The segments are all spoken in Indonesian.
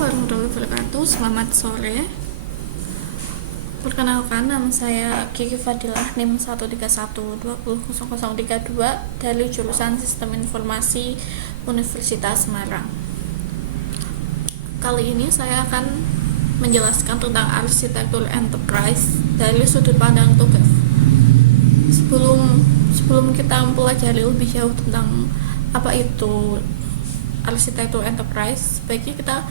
warahmatullahi wabarakatuh. Selamat sore. Perkenalkan, nama saya Kiki Fadilah, NIM 131200032 dari jurusan Sistem Informasi Universitas Semarang. Kali ini saya akan menjelaskan tentang arsitektur enterprise dari sudut pandang tugas. Sebelum kita mempelajari lebih jauh tentang apa itu arsitektur enterprise, sebaiknya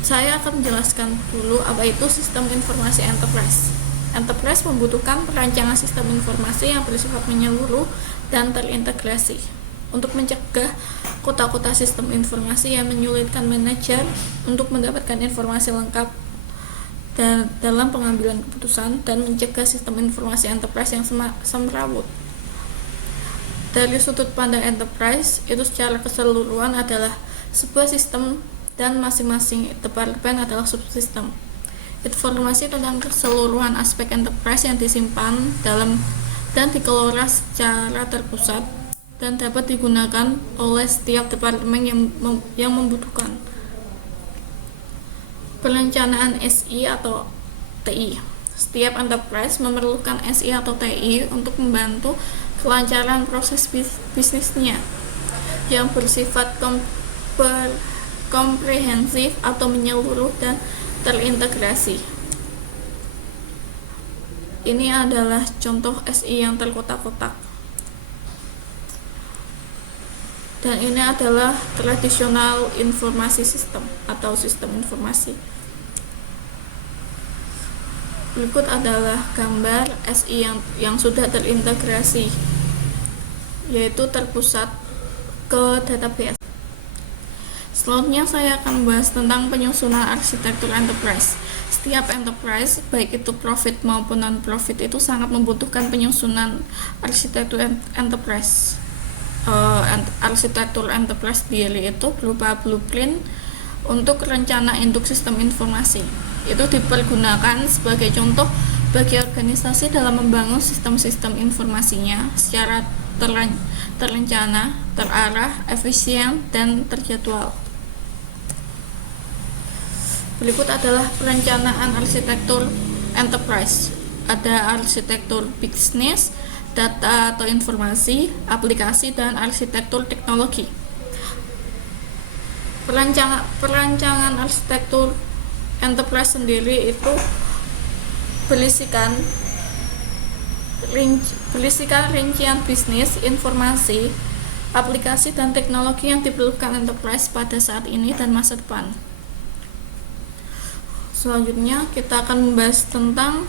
saya akan menjelaskan dulu apa itu sistem informasi enterprise. Enterprise membutuhkan perancangan sistem informasi yang bersifat menyeluruh dan terintegrasi untuk mencegah kota-kota sistem informasi yang menyulitkan manajer untuk mendapatkan informasi lengkap dan dalam pengambilan keputusan, dan mencegah sistem informasi enterprise yang semrawut. Dari sudut pandang enterprise, itu secara keseluruhan adalah sebuah sistem dan masing-masing departemen adalah subsistem. Informasi tentang keseluruhan aspek enterprise yang disimpan dalam dan dikelola secara terpusat dan dapat digunakan oleh setiap departemen yang membutuhkan. Perencanaan SI atau TI. Setiap enterprise memerlukan SI atau TI untuk membantu kelancaran proses bisnisnya yang bersifat komprehensif atau menyeluruh dan terintegrasi. Ini adalah contoh SI yang terkotak-kotak. Dan ini adalah tradisional informasi sistem atau sistem informasi. Berikut adalah gambar SI yang sudah terintegrasi, yaitu terpusat ke database. Selanjutnya saya akan membahas tentang penyusunan arsitektur enterprise. Setiap enterprise, baik itu profit maupun non-profit, itu sangat membutuhkan penyusunan arsitektur enterprise. Arsitektur enterprise sendiri itu berupa blueprint untuk rencana induk sistem informasi. Itu dipergunakan sebagai contoh bagi organisasi dalam membangun sistem-sistem informasinya secara terencana, terarah, efisien, dan terjadwal. Berikut adalah perencanaan arsitektur enterprise. Ada arsitektur bisnis, data atau informasi, aplikasi, dan arsitektur teknologi. Perancangan arsitektur enterprise sendiri itu berisikan rincian bisnis, informasi, aplikasi, dan teknologi yang diperlukan enterprise pada saat ini dan masa depan. Selanjutnya kita akan membahas tentang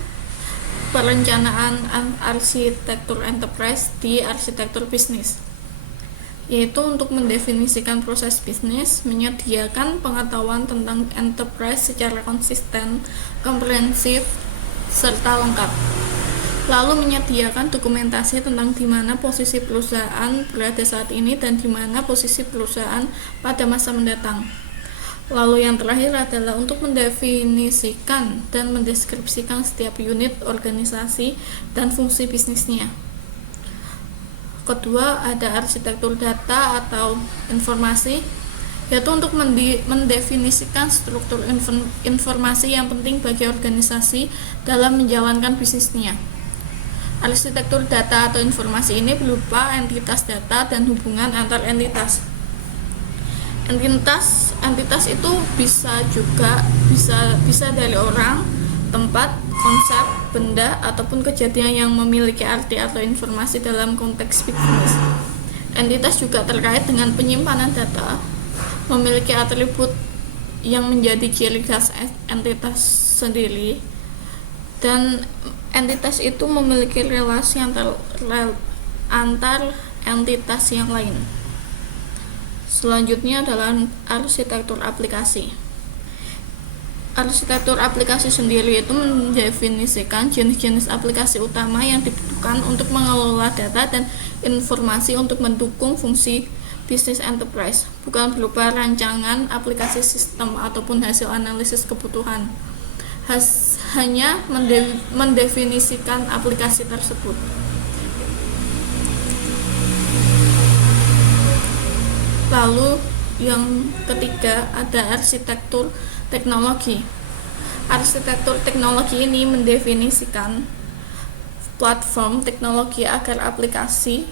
perencanaan arsitektur enterprise di arsitektur bisnis, yaitu untuk mendefinisikan proses bisnis, menyediakan pengetahuan tentang enterprise secara konsisten, komprehensif, serta lengkap, lalu menyediakan dokumentasi tentang di mana posisi perusahaan berada saat ini dan di mana posisi perusahaan pada masa mendatang. Lalu yang terakhir adalah untuk mendefinisikan dan mendeskripsikan setiap unit organisasi dan fungsi bisnisnya. Kedua, ada arsitektur data atau informasi, yaitu untuk mendefinisikan struktur informasi yang penting bagi organisasi dalam menjalankan bisnisnya. Arsitektur data atau informasi ini berupa entitas data dan hubungan antar entitas. Entitas itu bisa dari orang, tempat, konsep, benda, ataupun kejadian yang memiliki arti atau informasi dalam konteks bisnis. Entitas juga terkait dengan penyimpanan data, memiliki atribut yang menjadi ciri khas entitas sendiri, dan entitas itu memiliki relasi antar entitas yang lain. Selanjutnya adalah arsitektur aplikasi. Arsitektur aplikasi sendiri itu mendefinisikan jenis-jenis aplikasi utama yang dibutuhkan untuk mengelola data dan informasi untuk mendukung fungsi bisnis enterprise, bukan berupa rancangan aplikasi sistem ataupun hasil analisis kebutuhan. Hanya mendefinisikan aplikasi tersebut. Lalu Yang ketiga ada arsitektur teknologi. Arsitektur teknologi ini mendefinisikan platform teknologi agar aplikasi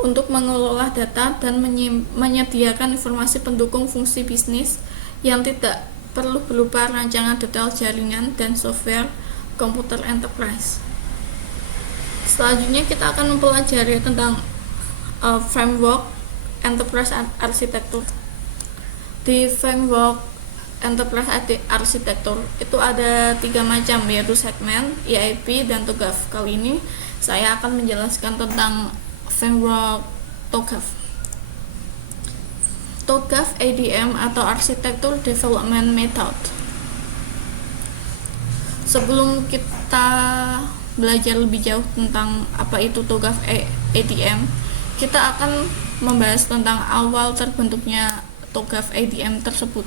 untuk mengelola data dan menyediakan informasi pendukung fungsi bisnis yang tidak perlu berupa rancangan detail jaringan dan software komputer enterprise. Selanjutnya kita akan mempelajari tentang framework enterprise architecture. Di framework enterprise architecture itu ada 3 macam, yaitu segmen, EIP, dan TOGAF. Kali ini saya akan menjelaskan tentang framework TOGAF. TOGAF ADM atau Architecture Development Method. Sebelum kita belajar lebih jauh tentang apa itu TOGAF ADM, kita akan membahas tentang awal terbentuknya TOGAF ADM tersebut.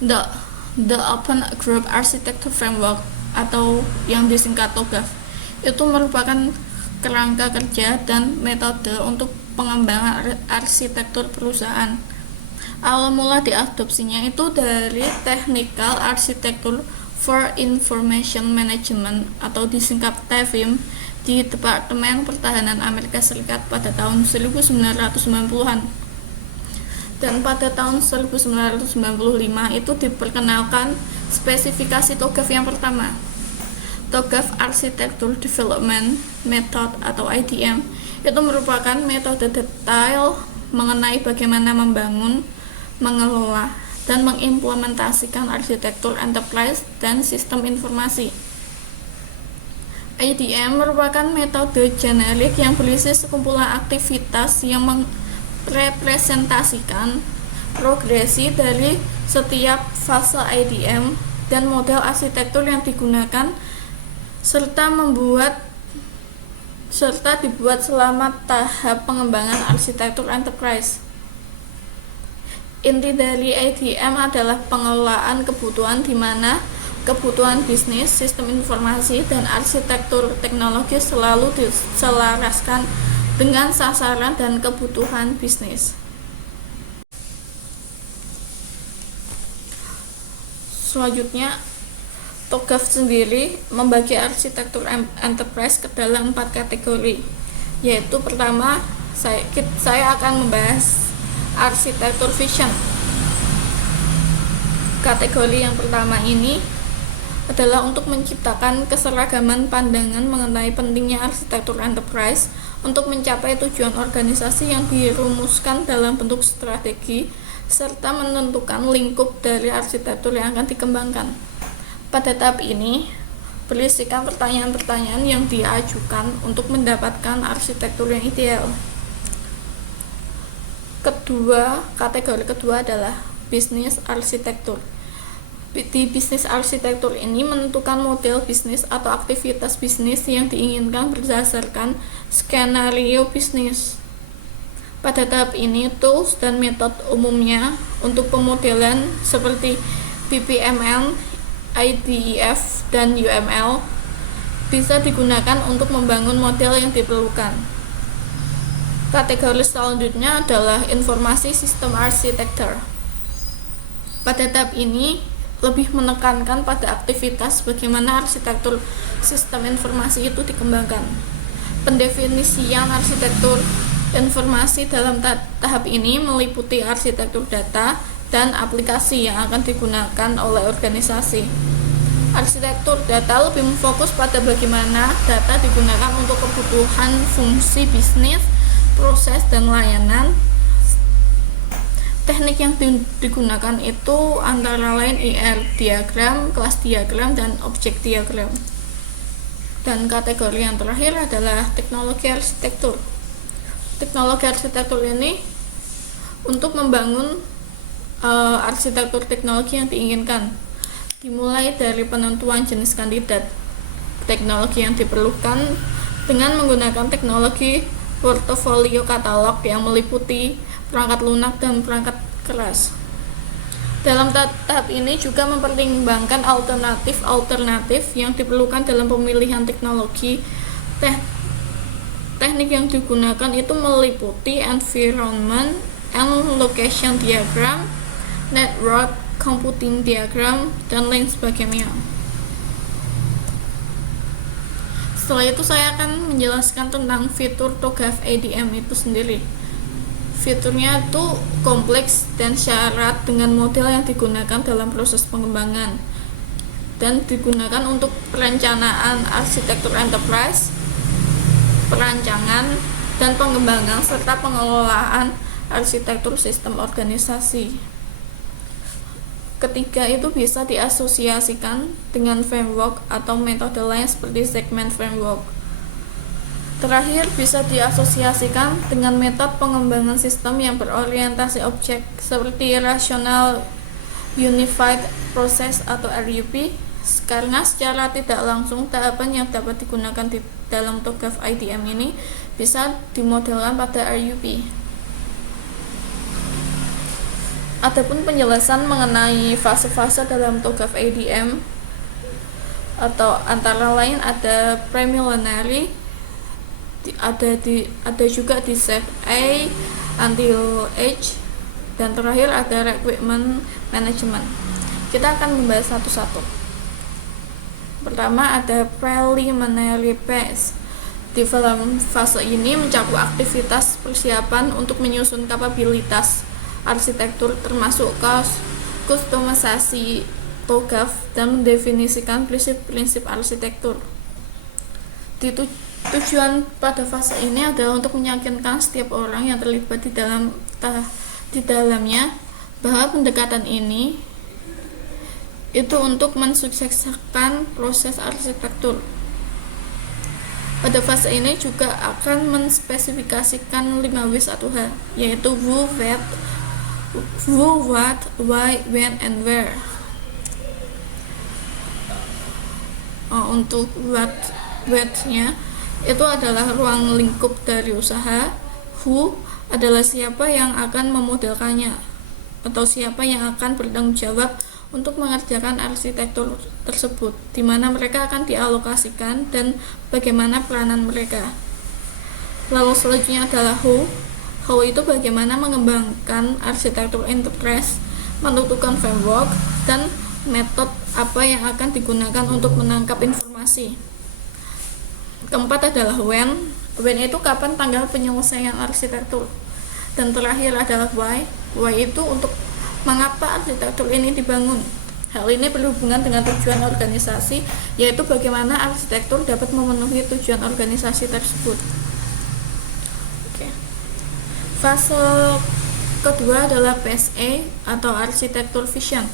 The Open Group Architecture Framework atau yang disingkat TOGAF itu merupakan kerangka kerja dan metode untuk pengembangan arsitektur perusahaan. Awal mula diadopsinya itu dari Technical Architecture for Information Management atau disingkat TEFIM di Departemen Pertahanan Amerika Serikat pada tahun 1990-an. Dan pada tahun 1995 itu diperkenalkan spesifikasi TOGAF yang pertama. TOGAF Architecture Development Method atau IDM itu merupakan metode detail mengenai bagaimana membangun, mengelola, dan mengimplementasikan arsitektur enterprise dan sistem informasi. IDM merupakan metode generik yang berisi sekumpulan aktivitas yang merepresentasikan progresi dari setiap fase IDM dan model arsitektur yang digunakan serta dibuat selama tahap pengembangan arsitektur enterprise. Inti dari IDM adalah pengelolaan kebutuhan di mana kebutuhan bisnis, sistem informasi, dan arsitektur teknologi selalu diselaraskan dengan sasaran dan kebutuhan bisnis. Selanjutnya, TOGAF sendiri membagi arsitektur enterprise ke dalam 4 kategori, yaitu pertama saya akan membahas arsitektur vision. Kategori yang pertama ini adalah untuk menciptakan keseragaman pandangan mengenai pentingnya arsitektur enterprise untuk mencapai tujuan organisasi yang dirumuskan dalam bentuk strategi serta menentukan lingkup dari arsitektur yang akan dikembangkan. Pada tahap ini, berisikan pertanyaan-pertanyaan yang diajukan untuk mendapatkan arsitektur yang ideal. Kategori kedua adalah bisnis arsitektur. Di bisnis arsitektur ini menentukan model bisnis atau aktivitas bisnis yang diinginkan berdasarkan skenario bisnis. Pada tahap ini, tools dan metode umumnya untuk pemodelan seperti BPMN, IDEF, dan UML bisa digunakan untuk membangun model yang diperlukan. Kategori selanjutnya adalah informasi sistem arsitektur. Pada tahap ini lebih menekankan pada aktivitas bagaimana arsitektur sistem informasi itu dikembangkan. Pendefinisian arsitektur informasi dalam tahap ini meliputi arsitektur data dan aplikasi yang akan digunakan oleh organisasi. Arsitektur data lebih memfokus pada bagaimana data digunakan untuk kebutuhan fungsi bisnis, proses, dan layanan. Teknik yang digunakan itu antara lain IR diagram, kelas diagram, dan objek diagram. Dan kategori yang terakhir adalah teknologi arsitektur. Teknologi arsitektur ini untuk membangun arsitektur teknologi yang diinginkan, dimulai dari penentuan jenis kandidat teknologi yang diperlukan dengan menggunakan teknologi portofolio katalog yang meliputi perangkat lunak dan perangkat keras. Dalam tahap ini juga mempertimbangkan alternatif yang diperlukan dalam pemilihan teknologi. Teknik yang digunakan itu meliputi environment, and location diagram, network computing diagram, dan lain sebagainya. Setelah itu saya akan menjelaskan tentang fitur TOGAF ADM itu sendiri. Fiturnya itu kompleks dan syarat dengan model yang digunakan dalam proses pengembangan dan digunakan untuk perencanaan arsitektur enterprise, perancangan dan pengembangan serta pengelolaan arsitektur sistem organisasi. Ketiga itu bisa diasosiasikan dengan framework atau metode lain seperti segment framework. Terakhir bisa diasosiasikan dengan metode pengembangan sistem yang berorientasi objek seperti Rational Unified Process atau RUP, karena secara tidak langsung tahapan yang dapat digunakan di dalam TOGAF ADM ini bisa dimodelkan pada RUP. Adapun penjelasan mengenai fase-fase dalam TOGAF ADM atau antara lain ada preliminary, ada juga di step A until H, dan terakhir ada requirement management. Kita akan membahas satu-satu. Pertama ada preliminary phase. Di dalam fase ini mencakup aktivitas persiapan untuk menyusun kapabilitas arsitektur termasuk kustomisasi TOGAF dan mendefinisikan prinsip-prinsip arsitektur. Tujuan pada fase ini adalah untuk meyakinkan setiap orang yang terlibat di dalamnya bahwa pendekatan ini itu untuk mensukseskan proses arsitektur. Pada fase ini juga akan menspesifikasikan 5W1H, yaitu who, what, why, when, and where. Untuk what-nya itu adalah ruang lingkup dari usaha. Who adalah siapa yang akan memodelkannya atau siapa yang akan bertanggung jawab untuk mengerjakan arsitektur tersebut, di mana mereka akan dialokasikan dan bagaimana peranan mereka. Lalu selanjutnya adalah how. How itu bagaimana mengembangkan arsitektur enterprise, menentukan framework dan metode apa yang akan digunakan untuk menangkap informasi. Keempat adalah when. When itu kapan tanggal penyelesaian arsitektur. Dan terakhir adalah why. Why itu untuk mengapa arsitektur ini dibangun. Hal ini berhubungan dengan tujuan organisasi, yaitu bagaimana arsitektur dapat memenuhi tujuan organisasi tersebut. Fase kedua adalah PSA atau arsitektur vision.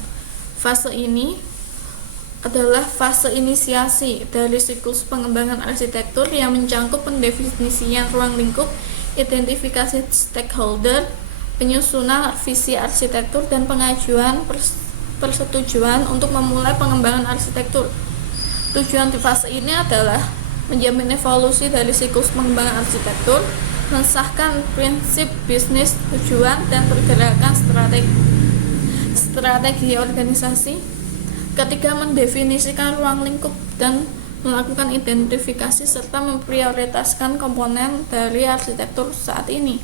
Fase ini adalah fase inisiasi dari siklus pengembangan arsitektur yang mencakup pendefinisian ruang lingkup, identifikasi stakeholder, penyusunan visi arsitektur, dan pengajuan persetujuan untuk memulai pengembangan arsitektur. Tujuan di fase ini adalah menjamin evolusi dari siklus pengembangan arsitektur, mensahkan prinsip bisnis, tujuan, dan pergerakan strategi organisasi. Ketiga, mendefinisikan ruang lingkup dan melakukan identifikasi serta memprioritaskan komponen dari arsitektur saat ini.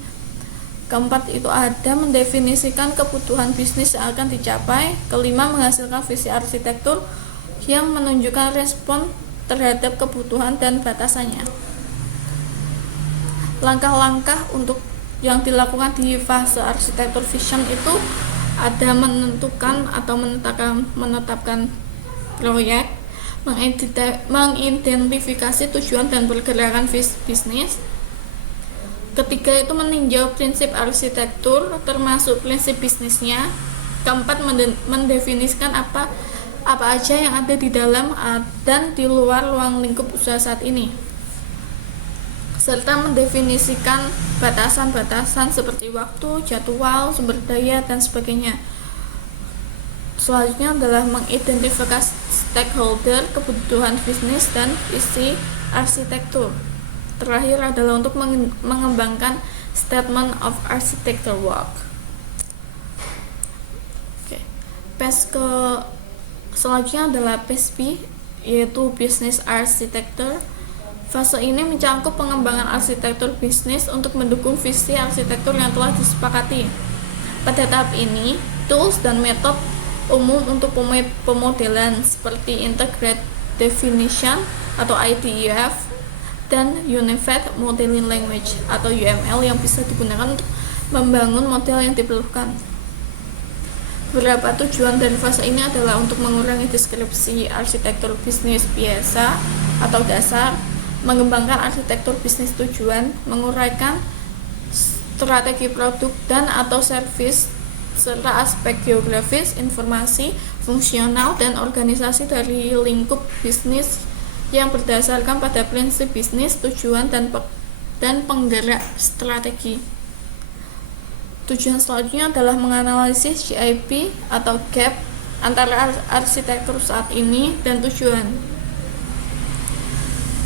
Keempat itu ada mendefinisikan kebutuhan bisnis yang akan dicapai. Kelima, menghasilkan visi arsitektur yang menunjukkan respon terhadap kebutuhan dan batasannya. Langkah-langkah untuk yang dilakukan di fase arsitektur vision itu ada menentukan atau menetapkan proyek, mengidentifikasi tujuan dan pergerakan bisnis. Ketiga itu meninjau prinsip arsitektur termasuk prinsip bisnisnya. Keempat, mendefinisikan apa aja yang ada di dalam dan di luar ruang lingkup usaha saat ini, serta mendefinisikan batasan-batasan seperti waktu, jadwal, sumber daya, dan sebagainya. Selanjutnya adalah mengidentifikasi stakeholder, kebutuhan bisnis, dan visi arsitektur. Terakhir adalah untuk mengembangkan statement of architecture work. Selanjutnya adalah PSP, yaitu business architecture. Fase ini mencakup pengembangan arsitektur bisnis untuk mendukung visi arsitektur yang telah disepakati. Pada tahap ini, tools dan metode umum untuk pemodelan seperti Integrated Definition atau IDEF dan Unified Modeling Language atau UML yang bisa digunakan untuk membangun model yang diperlukan. Beberapa tujuan dari fase ini adalah untuk mengurangi deskripsi arsitektur bisnis biasa atau dasar, mengembangkan arsitektur bisnis tujuan, menguraikan strategi produk dan atau servis, serta aspek geografis, informasi, fungsional, dan organisasi dari lingkup bisnis yang berdasarkan pada prinsip bisnis, tujuan, dan penggerak strategi. Tujuan selanjutnya adalah menganalisis GIP atau gap antara arsitektur saat ini dan tujuan.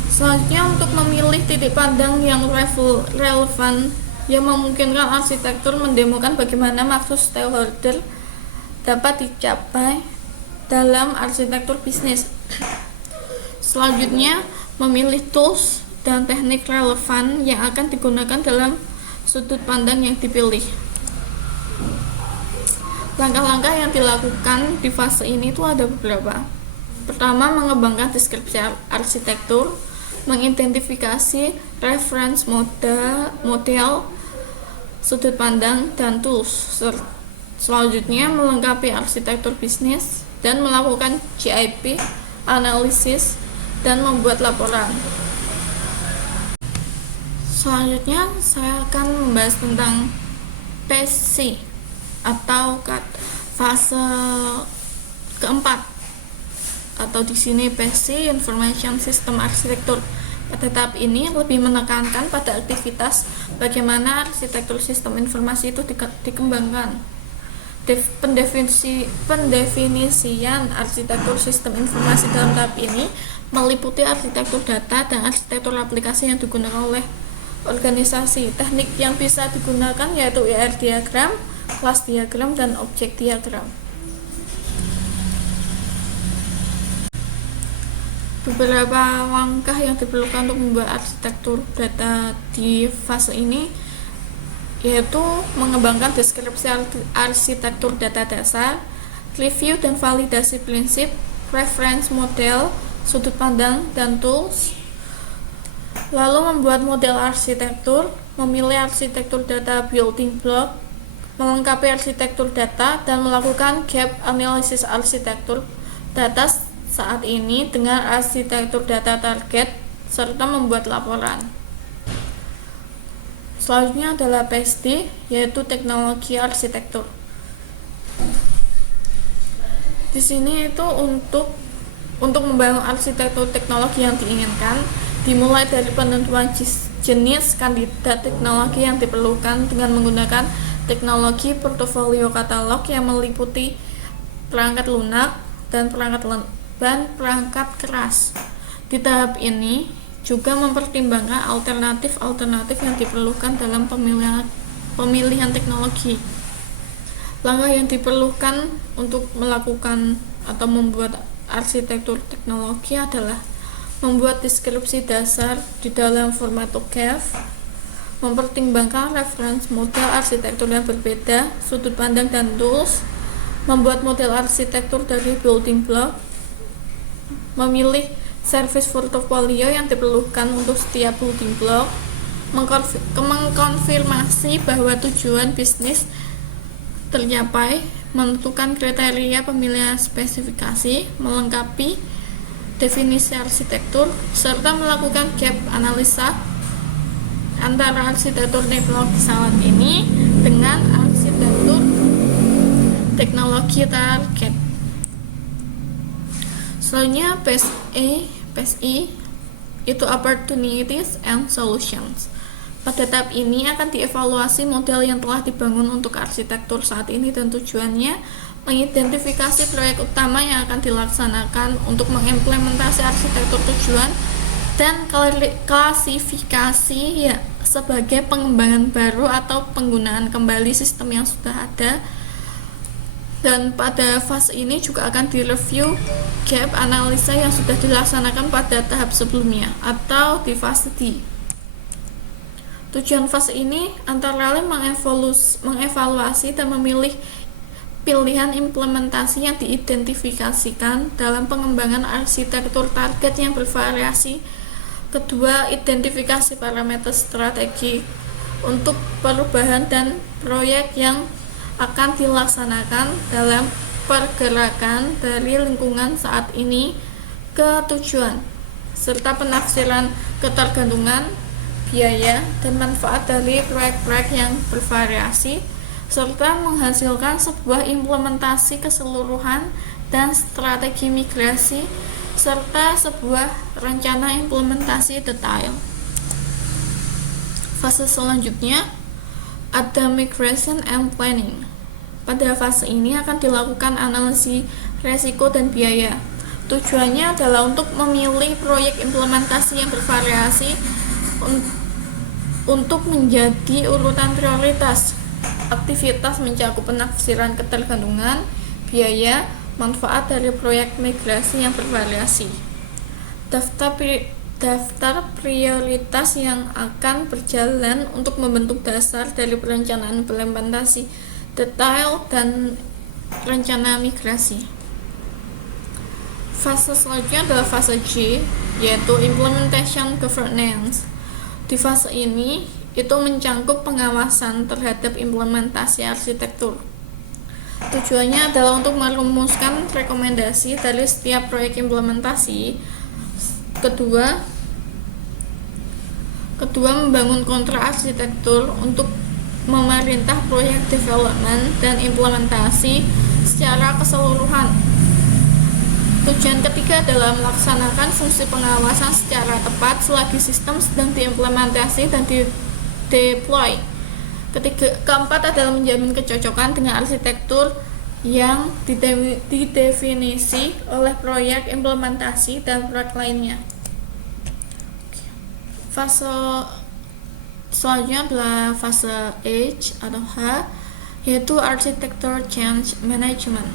Selanjutnya, untuk memilih titik pandang yang relevan yang memungkinkan arsitektur mendemokan bagaimana maksud stakeholder dapat dicapai dalam arsitektur bisnis. Selanjutnya, memilih tools dan teknik relevan yang akan digunakan dalam sudut pandang yang dipilih. Langkah-langkah yang dilakukan di fase ini itu ada beberapa. Pertama, mengembangkan deskripsi arsitektur, mengidentifikasi reference model, sudut pandang, dan tools. Selanjutnya, melengkapi arsitektur bisnis dan melakukan GIP, analisis, dan membuat laporan. Selanjutnya, saya akan membahas tentang PC atau fase keempat, atau di sini PC Information System Architecture. Pada tahap ini lebih menekankan pada aktivitas bagaimana arsitektur sistem informasi itu dikembangkan. Pendefinisian arsitektur sistem informasi dalam tahap ini meliputi arsitektur data dan arsitektur aplikasi yang digunakan oleh organisasi. Teknik yang bisa digunakan yaitu IR diagram, kelas diagram, dan objek diagram. Beberapa langkah yang diperlukan untuk membuat arsitektur data di fase ini yaitu mengembangkan deskripsi arsitektur data dasar, review dan validasi prinsip, reference model, sudut pandang, dan tools. Lalu membuat model arsitektur, memilih arsitektur data building block, melengkapi arsitektur data, dan melakukan gap analisis arsitektur data saat ini dengan arsitektur data target, serta membuat laporan. Selanjutnya adalah PSD, yaitu teknologi arsitektur. Di sini itu untuk membangun arsitektur teknologi yang diinginkan, dimulai dari penentuan jenis kandidat teknologi yang diperlukan dengan menggunakan teknologi portofolio katalog yang meliputi perangkat lunak dan perangkat keras. Di tahap ini juga mempertimbangkan alternatif yang diperlukan dalam pemilihan teknologi. Langkah yang diperlukan untuk melakukan atau membuat arsitektur teknologi adalah membuat deskripsi dasar di dalam format OGAF, mempertimbangkan reference model arsitektur yang berbeda, sudut pandang, dan tools, membuat model arsitektur dari building block, memilih service portfolio yang diperlukan untuk setiap building block, mengkonfirmasi bahwa tujuan bisnis tercapai, menentukan kriteria pemilihan spesifikasi, melengkapi definisi arsitektur, serta melakukan gap analisa antara arsitektur teknologi saat ini dengan arsitektur teknologi target. Selanjutnya PSI itu Opportunities and Solutions. Pada tahap ini akan dievaluasi model yang telah dibangun untuk arsitektur saat ini dan tujuannya, mengidentifikasi proyek utama yang akan dilaksanakan untuk mengimplementasi arsitektur tujuan, dan klasifikasi ya sebagai pengembangan baru atau penggunaan kembali sistem yang sudah ada Dan pada fase ini juga akan direview gap analisa yang sudah dilaksanakan pada tahap sebelumnya atau di fase D. Tujuan fase ini antara lain mengevaluasi dan memilih pilihan implementasi yang diidentifikasikan dalam pengembangan arsitektur target yang bervariasi. Kedua, identifikasi parameter strategi untuk perubahan dan proyek yang akan dilaksanakan dalam pergerakan dari lingkungan saat ini ke tujuan, serta penafsiran ketergantungan, biaya, dan manfaat dari proyek-proyek yang bervariasi, serta menghasilkan sebuah implementasi keseluruhan dan strategi migrasi, serta sebuah rencana implementasi detail. Fase selanjutnya ada migration and planning. Pada fase ini akan dilakukan analisis resiko dan biaya. Tujuannya adalah untuk memilih proyek implementasi yang bervariasi untuk menjadi urutan prioritas. Aktivitas mencakup penafsiran ketergantungan, biaya, manfaat dari proyek migrasi yang bervariasi. Daftar prioritas yang akan berjalan untuk membentuk dasar dari perencanaan implementasi detail dan rencana migrasi. Fase selanjutnya adalah fase G, yaitu implementation governance. Di fase ini itu mencangkup pengawasan terhadap implementasi arsitektur. Tujuannya adalah untuk merumuskan rekomendasi dari setiap proyek implementasi. Kedua, membangun kontrak arsitektur untuk memerintah proyek development dan implementasi secara keseluruhan. Tujuan ketiga adalah melaksanakan fungsi pengawasan secara tepat selagi sistem sedang diimplementasi dan deploy. Keempat adalah menjamin kecocokan dengan arsitektur yang didefinisi oleh proyek implementasi dan proyek lainnya. Fase selanjutnya adalah fase H atau H, yaitu Architecture Change Management.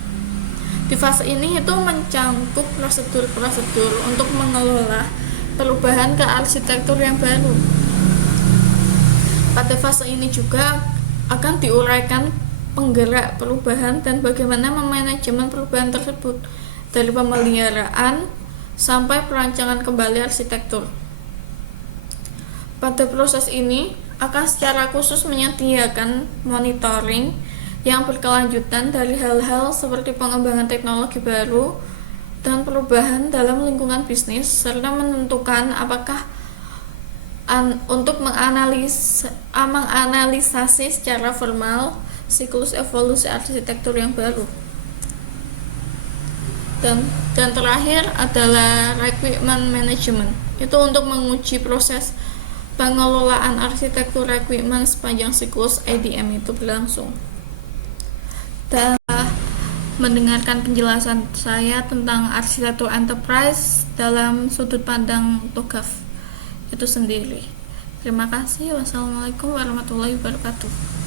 Di fase ini itu mencangkup prosedur-prosedur untuk mengelola perubahan ke arsitektur yang baru. Pada fase ini juga akan diuraikan penggerak perubahan dan bagaimana memanajemen perubahan tersebut, dari pemeliharaan sampai perancangan kembali arsitektur. Pada proses ini akan secara khusus menyediakan monitoring yang berkelanjutan dari hal-hal seperti pengembangan teknologi baru dan perubahan dalam lingkungan bisnis, serta menentukan apakah untuk menganalisasi secara formal siklus evolusi arsitektur yang baru. Dan terakhir adalah requirement management, itu untuk menguji proses pengelolaan arsitektur requirement sepanjang siklus ADM itu berlangsung. Dan mendengarkan penjelasan saya tentang arsitektur enterprise dalam sudut pandang TOGAF itu sendiri. Terima kasih. Wassalamualaikum warahmatullahi wabarakatuh.